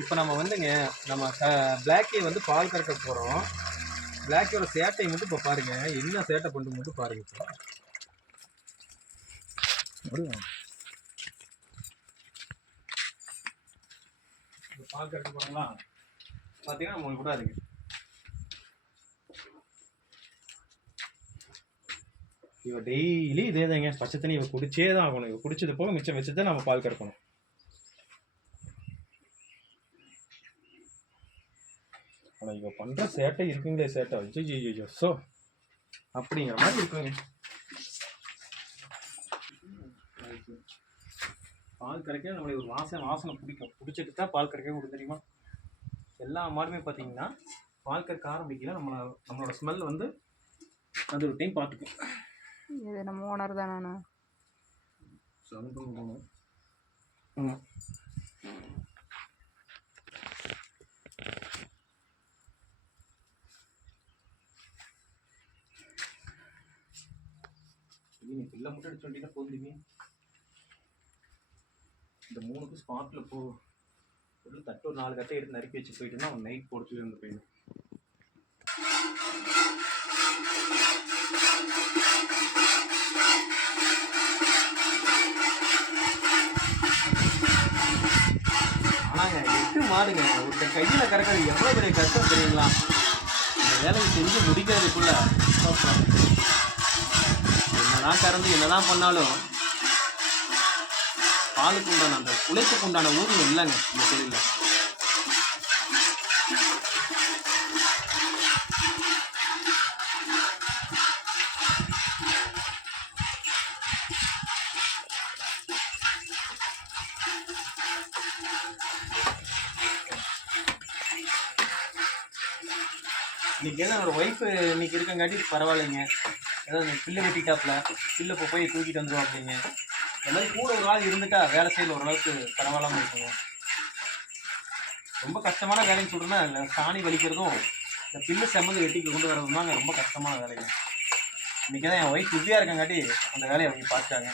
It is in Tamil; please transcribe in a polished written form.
இப்போ நம்ம வந்துங்க நம்ம பிளாக்கே வந்து பால் கறக்க போகிறோம். பிளாக்கோட சேட்டை மட்டும் இப்போ பாருங்க, என்ன சேட்டை பண்ணு மட்டும் பாருங்க. இப்போ பால் கறக்க போகிறோங்களா, பார்த்தீங்கன்னா உங்களுக்கு விடாதுங்க. இவ டெய்லி இதேதாங்க, பச்சை தண்ணி இவ குடிச்சே தான் ஆகணும். இவ குடிச்சது போக மிச்சம் வச்சுதான் நம்ம பால் கறக்கணும். ஆனால் இவ பண்ணுற சேட்டை இருக்குங்களே, சேட்டை ஐயோ ஸோ அப்படிங்கிற மாதிரி இருக்குங்க. பால் கறக்க நம்மளுக்கு ஒரு வாசனை பிடிக்கும். பிடிச்சிட்டு தான் பால் கறக்க கொடுக்கும் தெரியுமா. எல்லா மாடுமே பார்த்தீங்கன்னா பால் கறக்க ஆரம்பிக்கல நம்மளோட ஸ்மெல் வந்து அது ஒரு டைம் பார்த்துக்கும். இது நம்ம ஓனர் தானே. நீ பிள்ளை மட்டும் எடுத்து வண்டினா போதுங்க. இந்த 3க்கு ஸ்பாட்டில் ஒரு தட்டு ஒரு 4 கட்டை எடுத்து நறுக்கி வச்சு போயிட்டுன்னா அவன் நைட் போட்டு இருந்து போயிடும். ஆனாங்க 8 மாடுங்க, ஒருத்தர் கையில் கறக்கிறது எவ்வளோ பெரிய கஷ்டம் தெரியுங்களா. இந்த வேலையை செஞ்சு முடிக்கிறதுக்குள்ள என்னதான் கறந்து என்னதான் பண்ணாலும் பாலுக்கு உண்டான அந்த உழைப்புக்கு உண்டான ஊதியம் இல்லைங்க இந்த தொழிலில். இன்னைக்கு என்னோட ஒய்ஃபு இன்னைக்கு இருக்கங்காட்டி பரவாயில்லைங்க. ஏதாவது பில்லு வெட்டிட்டாப்புல பில்லு இப்போ போய் தூக்கிட்டு வந்துடும் அப்படிங்க. இந்த மாதிரி கூட ஒரு ஆள் இருந்துட்டா வேலை செய்யல ஓரளவுக்கு பரவாயில்லாமல் இருக்குங்க. ரொம்ப கஷ்டமான வேலைன்னு சொல்கிறேன்னா இல்லை, சாணி வலிக்கிறதும் இந்த பில்லு செம்மந்து வெட்டிக்கு கொண்டு வரதும் தாங்க ரொம்ப கஷ்டமான வேலைங்க. இன்றைக்கி தான் என் ஒய்ஃப் பிஸியாக இருக்கங்காட்டி அந்த வேலையை அவங்க பார்த்துட்டாங்க.